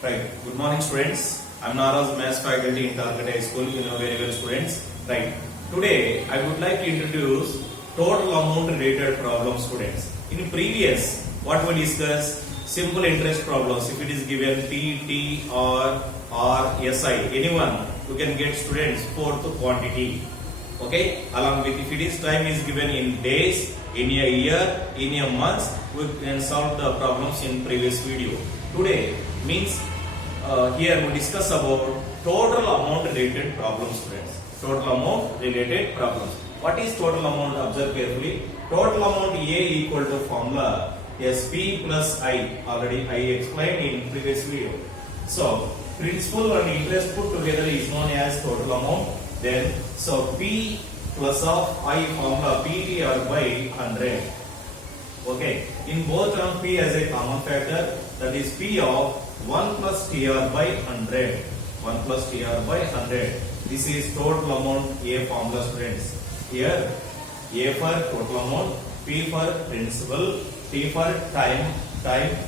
Right. Good morning, students. I'm Naraz, Maths faculty in Calcutta High School. You know very well, students. Right. Today, I would like to introduce total amount related problems, students. In previous, what we discussed, simple interest problems. If it is given T, T, or SI, anyone, you can get students fourth quantity. Okay. Along with if it is time is given in days, in a year, in a month, we can solve the problems in previous video. Today means here we discuss about total amount related problems, friends. Total amount related problems. What is total amount? Observe carefully. Total amount A equal to formula SP plus I. Already I explained in previous video. So principal and interest put together is known as total amount. Then so P plus of I formula PTR by 100. Okay. In both terms P has a common factor, that is P of 1 plus TR by 100. 1 plus TR by 100. This is total amount A formula, students. Here A for total amount, P for principal, T for time,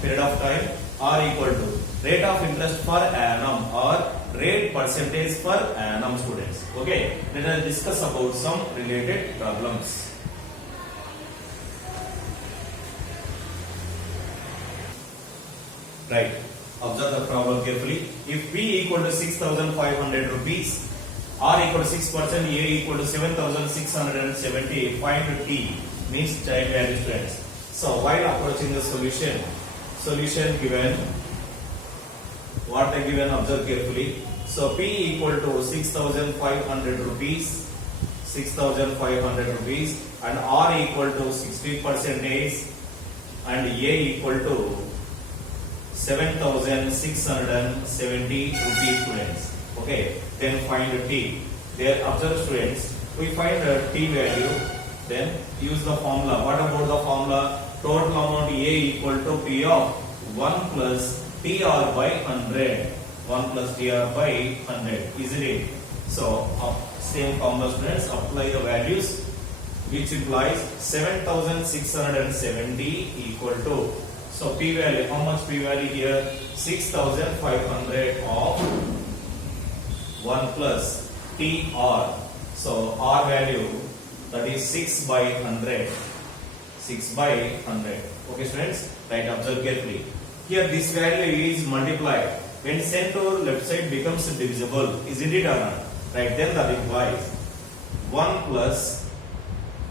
period of time, R equal to rate of interest per annum or rate percentage per annum, students. Okay. Let us discuss about some related problems. Right. Observe the problem carefully. If P equal to 6,500 rupees, R equal to 6%, A equal to 7,670, find T, means time value, students. So while approaching the solution given, what they given, observe carefully. So P equal to 6,500 rupees, 6,500 rupees, and R equal to 60%, and A equal to 7,670 rupees, students. Okay, then find T. There, observe, students. We find T value, then use the formula. What about the formula? Total amount A equal to P of 1 plus TR by 100. 1 plus TR by 100. Isn't it? So, same formula, students. Apply the values, which implies 7,670 equal to. So P value, how much P value here? 6,500 of 1 plus TR. So R value, that is 6 by 100. 6 by 100. Okay, students? Right, observe carefully. Here this value is multiplied. When sent to left side becomes divisible. Isn't it or not? Right, then that implies 1 plus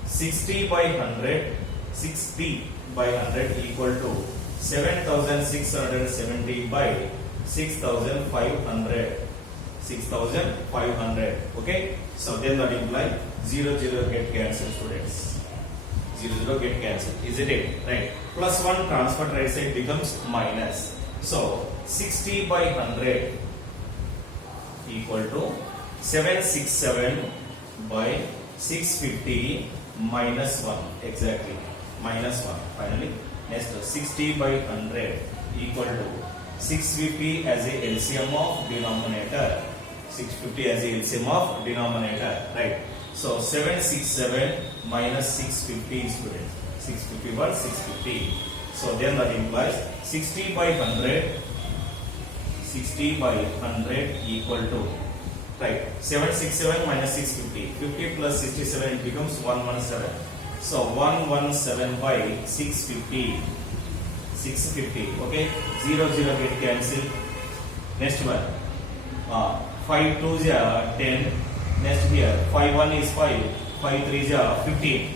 60 by 100. 60 by 100 equal to 7,670 by 6,500. 6,500. Okay. So then that implies 0 get cancelled, students. 0 get cancelled. Isn't it? Right. Plus 1 transferred right side becomes minus. So 60 by 100 equal to 767 by 650 minus 1. Exactly. Minus 1. Finally. Next, 60 by 100 equal to 650 as a LCM of denominator. 650 as a LCM of denominator. Right. So 767 minus 650, students. 650 by 650. So then that implies 60 by 100. 60 by 100 equal to, right, 767 minus 650. 50 plus 67, it becomes 117. So 117 by 650. 650. Okay. 0 get cancelled. Next one. 5 2s are 10. Next here. 5 1 is 5. 5 3s are 15.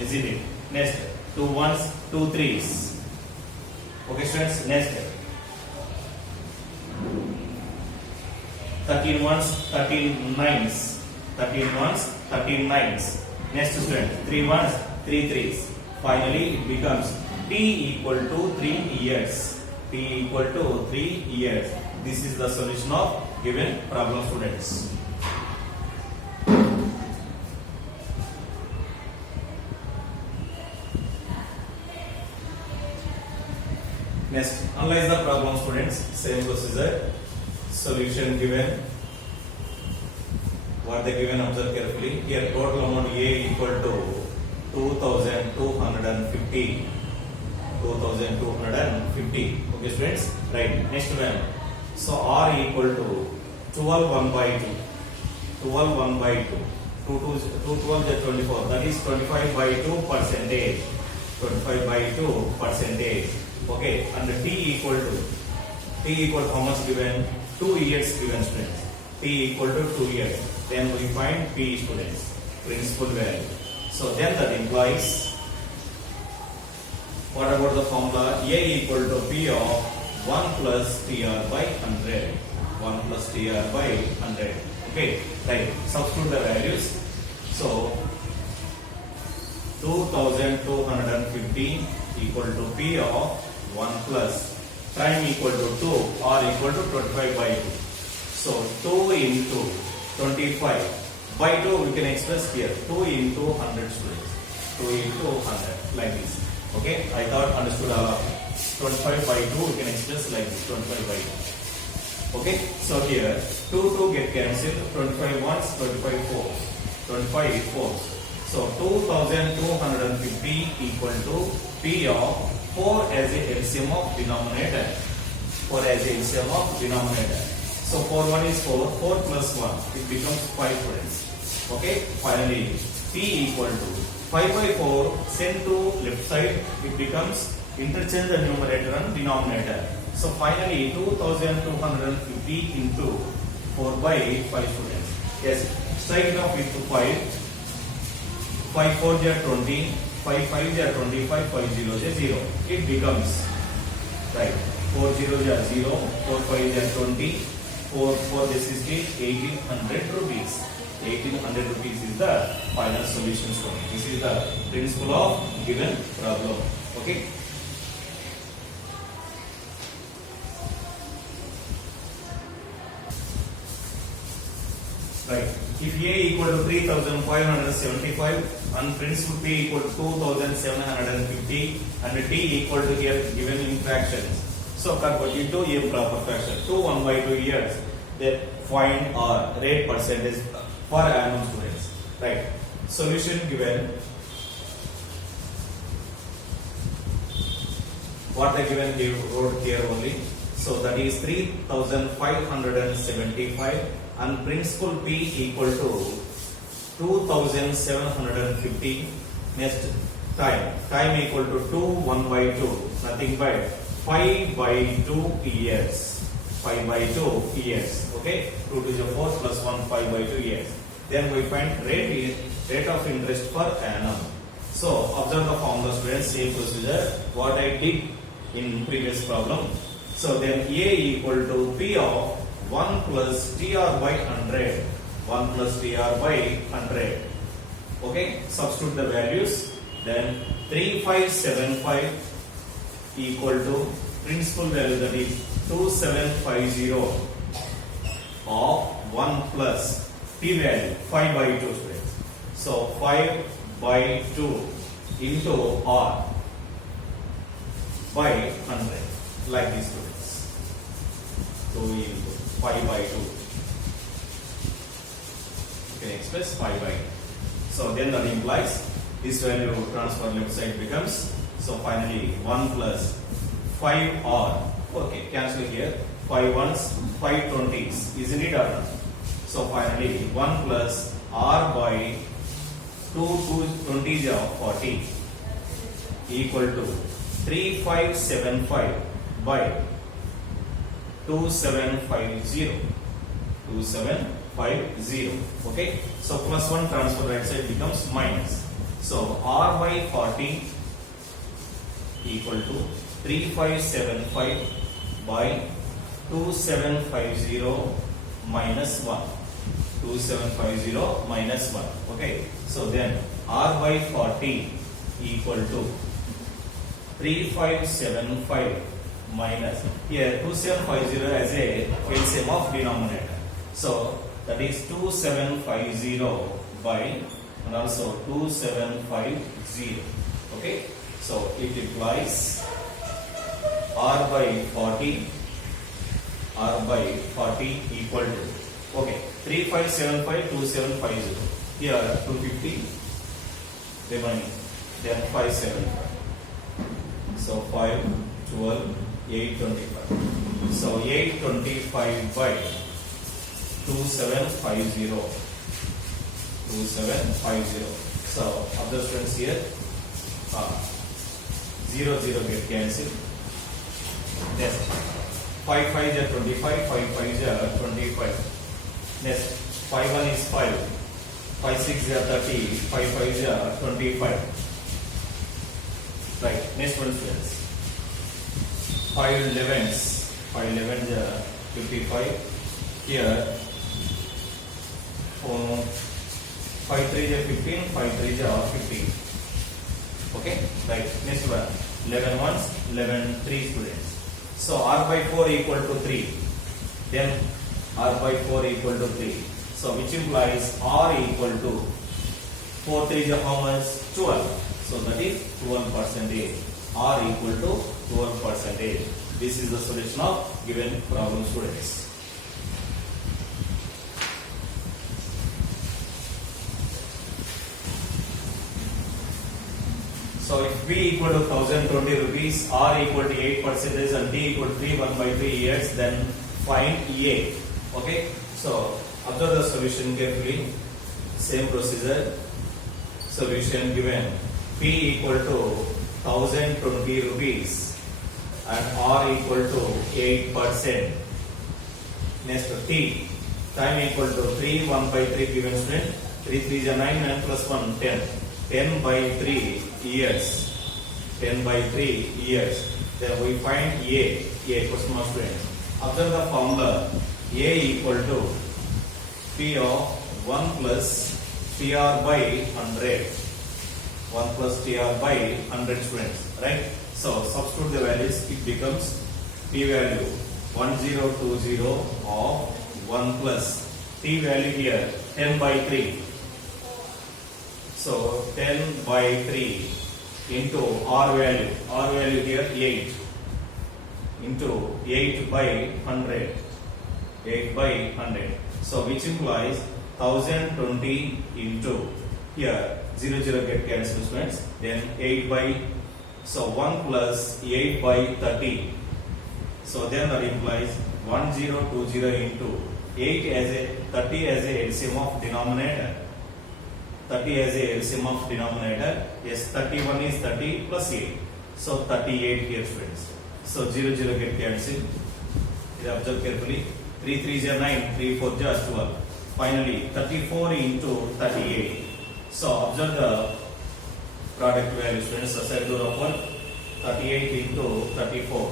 Isn't it? Next. 2 1s, 2 3s. Okay, students. Next. 13 1s, 13 9s. 13 1s, 13 9s. Next, student, 3 1s, 3 3s. Finally, it becomes T equal to 3 years. T equal to 3 years. This is the solution of given problem, students. Next, analyze the problem, students. Same procedure. Solution given. What they given, observe carefully. Here total amount A equal to 2,250. 2,250. 250. Okay, students. Right. Next one. So R equal to 12 1 by 2. 12 1 by 2. 2 12 is 24. That is 25 by 2 percentage. 25 by 2 percentage. Okay. And T equal to how much given? 2 years given, students. T equal to 2 years. Then we find P, students. Principal value. So then that implies, what about the formula? A equal to P of 1 plus TR by 100. 1 plus TR by 100. Okay, right. Substitute the values. So 2250 equal to P of 1 plus time equal to 2, R equal to 25 by 2. So 2 into 25 by 2 we can express here. 2 into 100, students. 2 into 100 like this. Okay, I thought understood all of it. 25 by 2 we can express like this. 25 by 2. Okay, so here 2 get cancelled. 25 ones, 25 fours. 25 fours. So 2250 equal to P of 4 as a LCM of denominator. 4 as a LCM of denominator. So 4 1 is 4. 4 plus 1. It becomes 5, friends. Okay. Finally, P equal to 5 by 4. Send to left side. It becomes interchange the numerator and denominator. So finally, 2250 into 4 by 5, students. Yes. Strike it off with 5. 5 4 is 20. 5 5 is 25. 5 0 is 0. It becomes, right, 4 0 is 0. 4 5 is 20. 4 4 this is 1800 rupees. 1800 rupees is the final solution. So this is the principle of given problem. Okay. Right. If A equal to 3575 and principal P equal to 2750 and T equal to here given in fractions. So convert into improper fraction. 2 1 by 2 years. They find our rate percentage for annum, students. Right. Solution given. What they given here wrote here only. So that is 3575 and principal P equal to 2750. Next time equal to 2 1 by 2, nothing but 5 by 2 years. 5 by 2 years. Okay, 2 to the 4 plus 1, 5 by 2 years. Then we find rate of interest per annum. So observe the formula, students. Same procedure what I did in previous problem. So then A equal to P of 1 plus TR by 100. 1 plus TR by 100. Okay, substitute the values. Then 3575 equal to principal value, that is 2750 of 1 plus P value 5 by 2, students. So 5 by 2 into R by 100 like this, students. 2 into 5 by 2. You can express 5 by 2. So then that implies this value transfer left side becomes, so finally 1 plus 5R. Okay, cancel here. 5 ones, 5 20s. Isn't it or not? So finally 1 plus R by 2 20s of 40 equal to 3575 by 2750. 2750. Okay. So plus 1 transfer right side becomes minus. So R by 40 equal to 3575 by 2750 minus 1. 2750 minus 1. Okay. So then R by 40 equal to 3575 minus, here 2750 as a LCM of denominator. So that is 2750 by and also 2750. Okay. So it implies R by 40 equal to, okay, 3575 2750. Here 250 remaining, then 575. So 5 12 825. So 825 by 2750. 2750. So observe students here. 0 0 get cancelled. Next 5 5 is 25. 5 5 is 25. Next 5 1 is 5. 5 6 is 30. 5 5 is 25. Right. Next one students. 5 11s. 5 11s 55. Here 5 3 is 15. 5 3 is 15. Okay. Right. Next one. 11 ones. 11 3 students. So r by 4 equal to 3. Then r by 4 equal to 3. So which implies r equal to 4 3 is how much? 12. So that is 12%. R equal to 12%. This is the solution of given problem students. So if B equal to 1020 rupees, R equal to 8% and T equal to 1 by 3 years, then find A. Okay. So observe the solution carefully. Same procedure. Solution given. P equal to 1020 rupees and R equal to 8%. Next T. Time equal to 3 1 by 3 given student. 3 3 is 9 9 plus 1 10. 10 by 3 years. 10 by 3 years. Then we find A. Question mark student. Observe the formula. A equal to P of 1 plus TR by 100. 1 plus TR by 100 students. Right? So substitute the values. It becomes P value 1020 of 1 plus T value here 10 by 3. So 10 by 3 into R value. R value here 8 into 8 by 100. 8 by 100. So which implies 1020 into here 0 0 get cancelled students. Then 8 by, so 1 plus 8 by 30. So then that implies 1020 into 8 as a 30 as a LCM of denominator. 30 as a LCM of denominator. Yes, 31 is 30 plus 8. So 38 here students. So 0 0 get cancelled. Observe carefully. 3 3 is 9. 3 4 is 12. Finally 34 into 38. So observe the product value students. Aside the upper 38 into 34.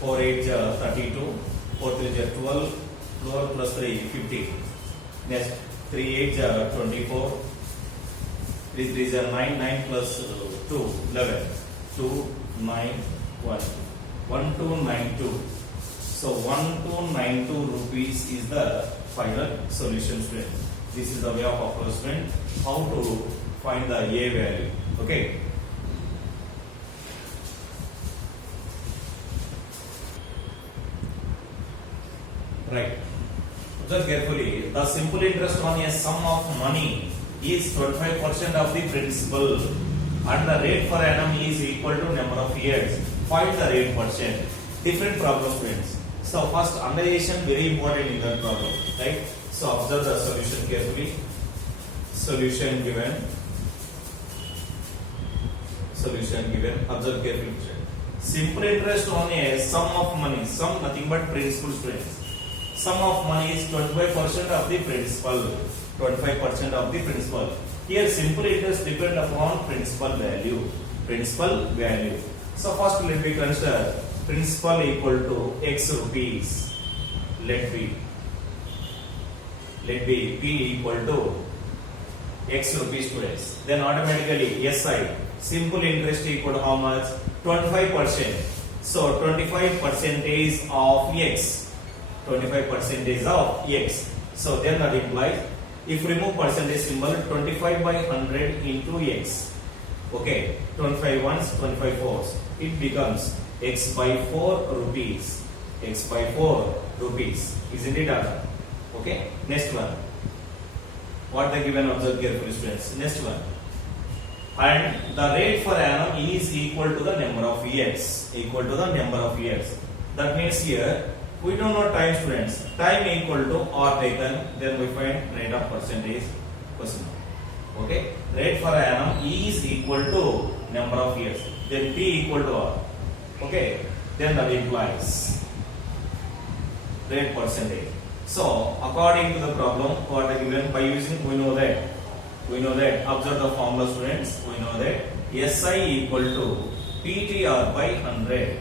4 8 is 32. 4 3 is 12. 12 plus 3 50. Next 3 8 is 24. 3 3 is 9. 9 plus 2 11. 2 9 1. 1292. So 1292 rupees is the final solution student. This is the way of approachment. How to find the A value. Okay. Right. Observe carefully. The simple interest on a sum of money is 25% of the principal and the rate per annum is equal to number of years. Find the rate percent. Different problem students. So first analyzation very important in that problem. Right. So observe the solution carefully. Solution given. Solution given. Observe carefully. Simple interest on a sum of money. Sum nothing but principal students. Sum of money is 25% of the principal. 25% of the principal. Here simple interest depend upon principal value. Principal value. So first let me consider principal equal to X rupees. Let be P equal to X rupees students. Then automatically SI simple interest equal to how much? 25%. So 25% of X. 25% of X. So then that implies if remove percentage symbol 25 by 100 into X. Okay. 25 ones, 25 fours. It becomes X by 4 rupees. X by 4 rupees. Isn't it? Okay. Next one. What they given, observe carefully students. Next one. and the rate per annum is equal to the number of years. Equal to the number of years. That means here we don't know time, students. Time equal to R taken, then we find rate of percentage question mark. Okay, rate per annum is equal to number of years. Then T equal to R. Okay, then that implies rate percentage. So according to the problem, what are given by using, we know that observe the formula, students. We know that SI equal to PTR by 100.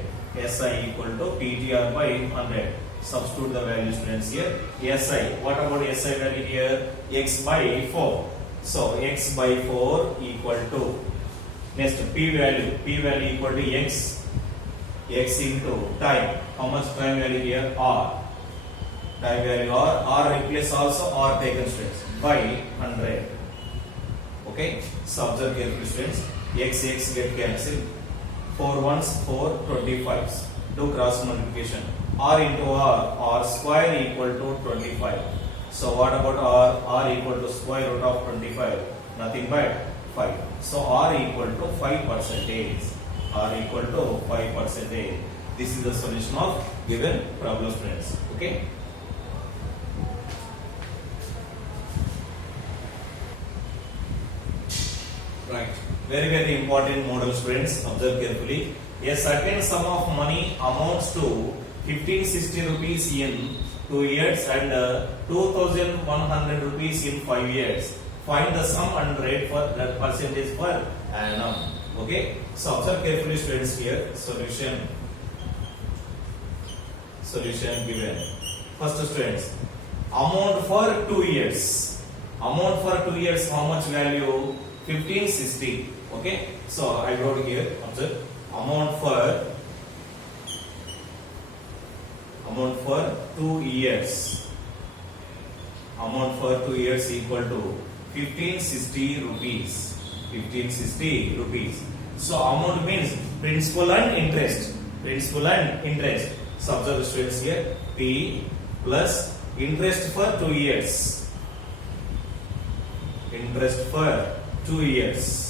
SI equal to PTR by 100. Substitute the value, students, here. SI. What about SI value here? X by 4. So X by 4 equal to, next P value. P value equal to X. X into time. How much time value here? R. Time value R replace also R taken, students, by 100. Okay, so observe carefully, students. X get cancelled. 4 ones 4, 25s. Do cross multiplication. R into R square equal to 25. So what about R? R equal to square root of 25. Nothing but 5. So R equal to 5%. R equal to 5%. This is the solution of given problem, students. Okay. Right. Very important model, students. Observe carefully. A certain sum of money amounts to 1560 rupees in 2 years and 2100 rupees in 5 years. Find the sum and rate for the percentage per annum. Okay. So observe carefully, students, here. Solution given. First, students, amount for 2 years. Amount for 2 years, how much value? 1560. Okay, so I wrote here, observe, amount for 2 years. Amount for 2 years equal to 1560 rupees. 1560 rupees. So amount means principal and interest. Principal and interest. So observe, students, here, P plus interest for 2 years. Interest for 2 years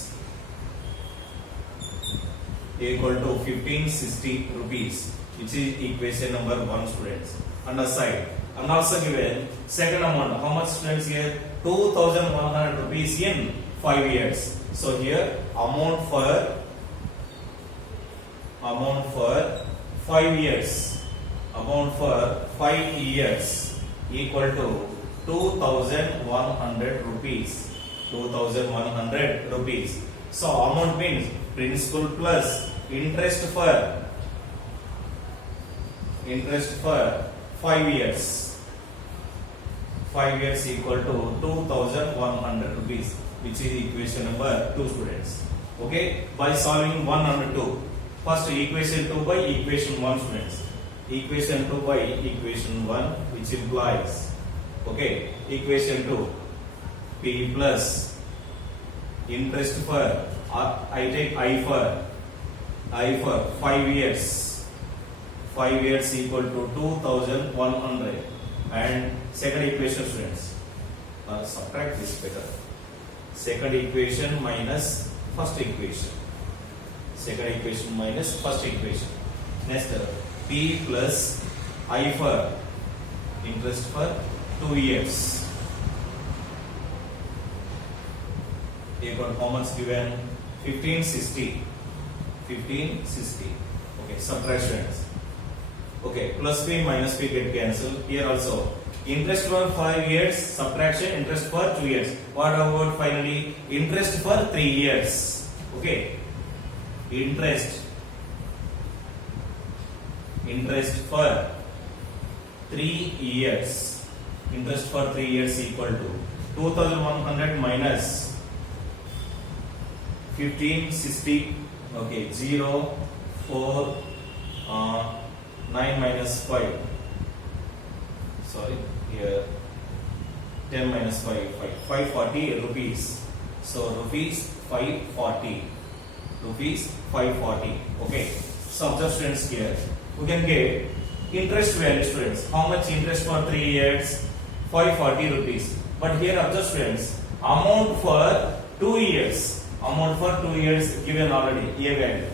equal to 1560 rupees, which is equation number 1, students. On the side, and also given second amount. How much, students, here? 2100 rupees in 5 years. So here amount for 5 years. Amount for 5 years equal to 2100 rupees. 2100 rupees. So amount means principal plus interest for 5 years. 5 years equal to 2100 rupees, which is equation number 2, students. Okay, by solving 1 and 2. First equation 2 by equation 1, students. Equation 2 by equation 1, which implies, okay, equation 2, P plus interest for, I take I for 5 years. 5 years equal to 2100. And second equation, students, subtract this better. Second equation minus first equation. Second equation minus first equation. Next, P plus I for interest for 2 years. Equal how much given? 1560. 1560. Okay, subtractions. Okay, plus P minus P get cancelled. Here also, interest for 5 years, subtraction interest for 2 years. What about finally interest for 3 years? Okay, interest for 3 years. Interest for 3 years equal to 2100 minus 1560. Okay, 0, 4, 9 minus 5. Sorry, here 10 minus 5, 540 rupees. So rupees 540. Rupees 540. Okay. So observe, students, here we can get interest value, students. How much interest for 3 years? 540 rupees. But here observe, students, amount for 2 years. amount for 2 years given already, A value.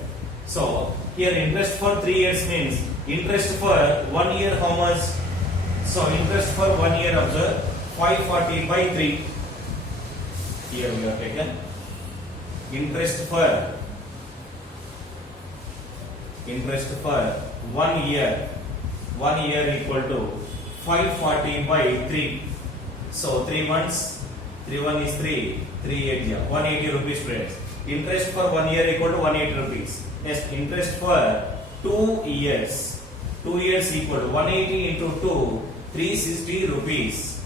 So here interest for 3 years means interest for 1 year how much? So interest for 1 year observe 540 by 3. Here we have taken interest for 1 year. 1 year equal to 540 by 3. So 3 ones, 3 1 is 3, 3 8 yeah, 180 rupees friends. Interest for 1 year equal to 180 rupees. Yes, interest for 2 years. 2 years equal to 180 into 2, 360 rupees.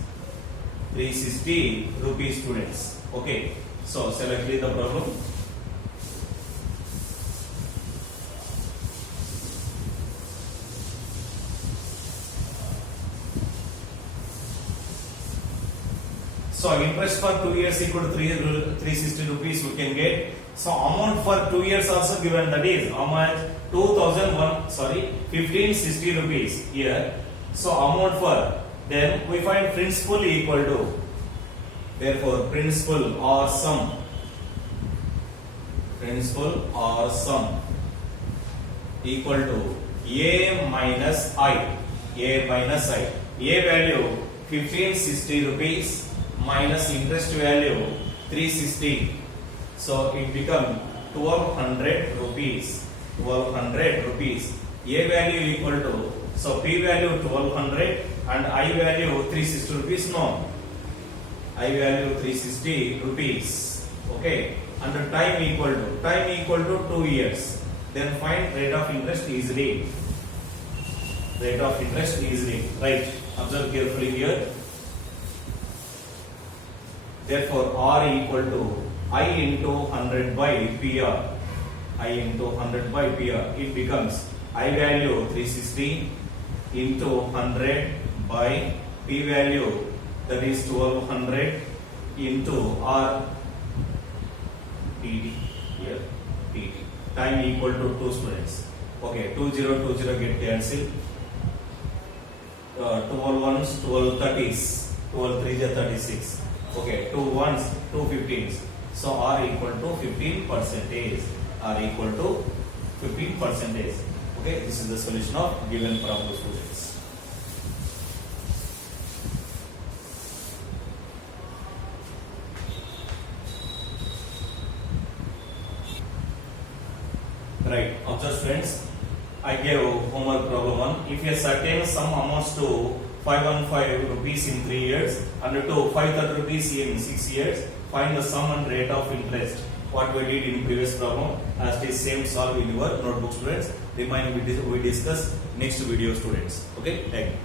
360 rupees students. Okay, so shall I clear the problem? So interest for 2 years equal to 360 rupees we can get. So amount for 2 years also given, that is how much? 1560 rupees here. So amount for, then we find principal equal to, therefore principal or sum equal to A minus I. A value 1560 rupees minus interest value 360. So it become 1200 rupees. A value equal to, so P value 1200 and I value 360 rupees. No, I value 360 rupees. Okay, and the time equal to 2 years. Then find rate of interest easily. Right? Observe carefully here. Therefore, R equal to I into 100 by PR. It becomes I value 360 into 100 by P value, that is 1200 into R PT. Here PT. Time equal to 2 students. Okay, 20 get cancelled. 12 ones, 12 30s, 12 3s are 36. Okay, 2 ones, 2 15s. So R equal to 15%. Okay, this is the solution of given problem, students. Right, observe friends. I gave homework problem 1. If a certain sum amounts to 515 rupees in 3 years and to 530 rupees in 6 years, find the sum and rate of interest. What we did in previous problem, as it is same solve in your notebook, students. Remind we discuss next video, students. Okay, thank you.